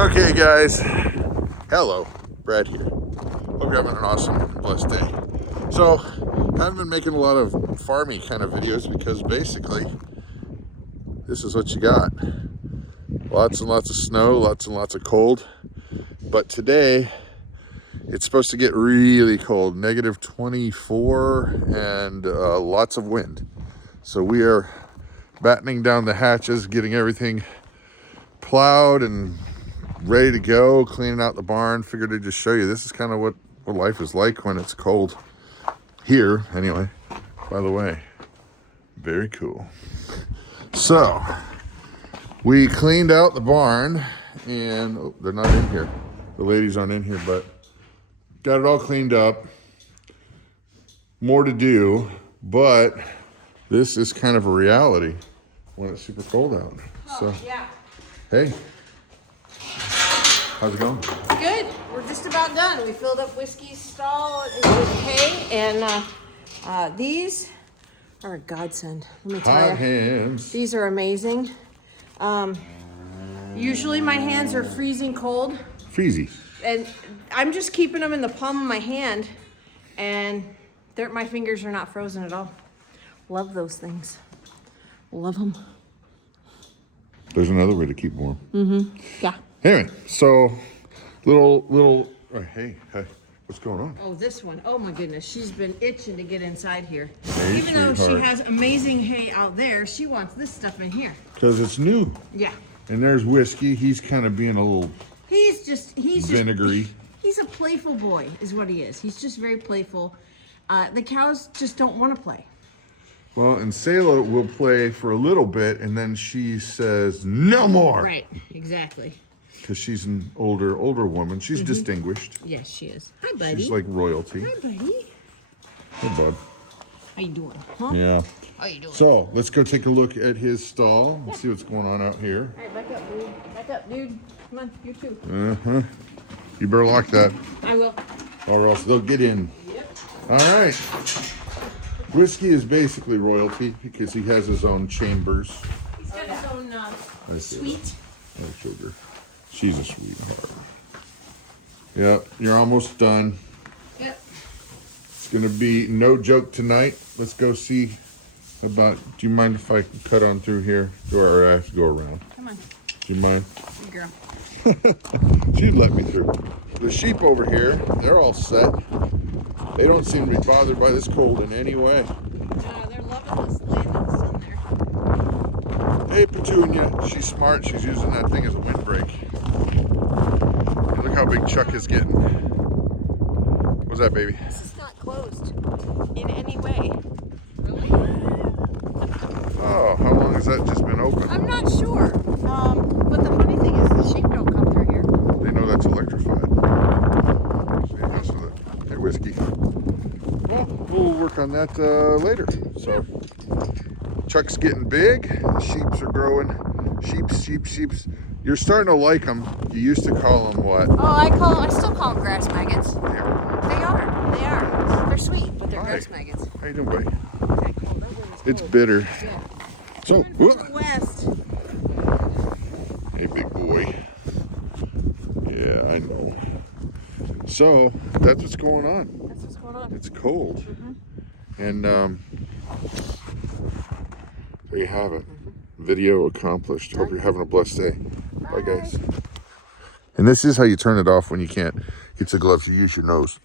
Okay guys, hello, Brad here. Hope you're having an awesome, blessed day. So, I haven't been making a lot of farmy kind of videos because basically, this is what you got. Lots and lots of snow, lots and lots of cold. But today, it's supposed to get really cold, negative 24 and lots of wind. So we are battening down the hatches, getting everything plowed and ready to go, cleaning out the barn. Figured I'd just show you. This is kind of what life is like when it's cold. Here, anyway. By the way, very cool. So, we cleaned out the barn, and oh, they're not in here. The ladies aren't in here, but got it all cleaned up. More to do, but this is kind of a reality when it's super cold out. So, yeah. Hey. How's it going? Good. We're just about done. We filled up Whiskey's stall with hay, and these are a godsend. Let me tell you. Hot hands. These are amazing. Usually my hands are freezing cold. Freezy. And I'm just keeping them in the palm of my hand, and my fingers are not frozen at all. Love those things. Love them. There's another way to keep warm. Mm-hmm. Yeah. Anyway, so little. Hey, what's going on? Oh, this one. Oh my goodness, she's been itching to get inside here. Hey, even though she sweetheart. has amazing hay out there, she wants this stuff in here. Because it's new. Yeah. And there's Whiskey. He's kind of being a little He's vinegary. He's a playful boy, is what he is. He's just very playful. The cows just don't want to play. Well, and Sayla will play for a little bit, and then she says, no more. Right, exactly. Because she's an older woman. She's distinguished. Yes, she is. Hi, buddy. She's like royalty. Hi, buddy. Hey, bud. How you doing? Huh? Yeah. How you doing? So, let's go take a look at his stall and see what's going on out here. All right, back up, dude. Back up, dude. Come on, you too. Uh-huh. You better lock that, I will. or else they'll get in. Yep. All right. Whiskey is basically royalty because he has his own chambers. He's got his own suite. Oh, sugar. She's a sweetheart. Yep, you're almost done. Yep. It's going to be no joke tonight. Let's go see about, do you mind if I cut on through here? Or I have to go around? Come on. Do you mind? Good girl. She'd let me through. The sheep over here, they're all set. They don't seem to be bothered by this cold in any way. No, they're loving this land in the sun there. Hey, Petunia. She's smart. She's using that thing as a windbreak. And look how big Chuck is getting. What's that, baby? This is not closed in any way. Really? Oh, how long has that just been open? I'm not sure. But the funny thing is the sheep don't come through here. They know that's electrified. So you mess with it. Hey, Whiskey. Well, we'll work on that later. So, Chuck's getting big. The sheeps are growing. Sheeps. You're starting to like them. You used to call them what? Oh, I still call them grass maggots. They are. They are. They're sweet, but they're Hi. grass maggots. How you doing, buddy? Okay, cool. That one is It's cold. bitter. Yeah. So, West. hey, big boy. Yeah, I know. So, that's what's going on. That's what's going on. It's cold. And there you have it. Video accomplished. Hope you're having a blessed day. Bye, guys. And this is how you turn it off when you can't get the gloves. You use your nose.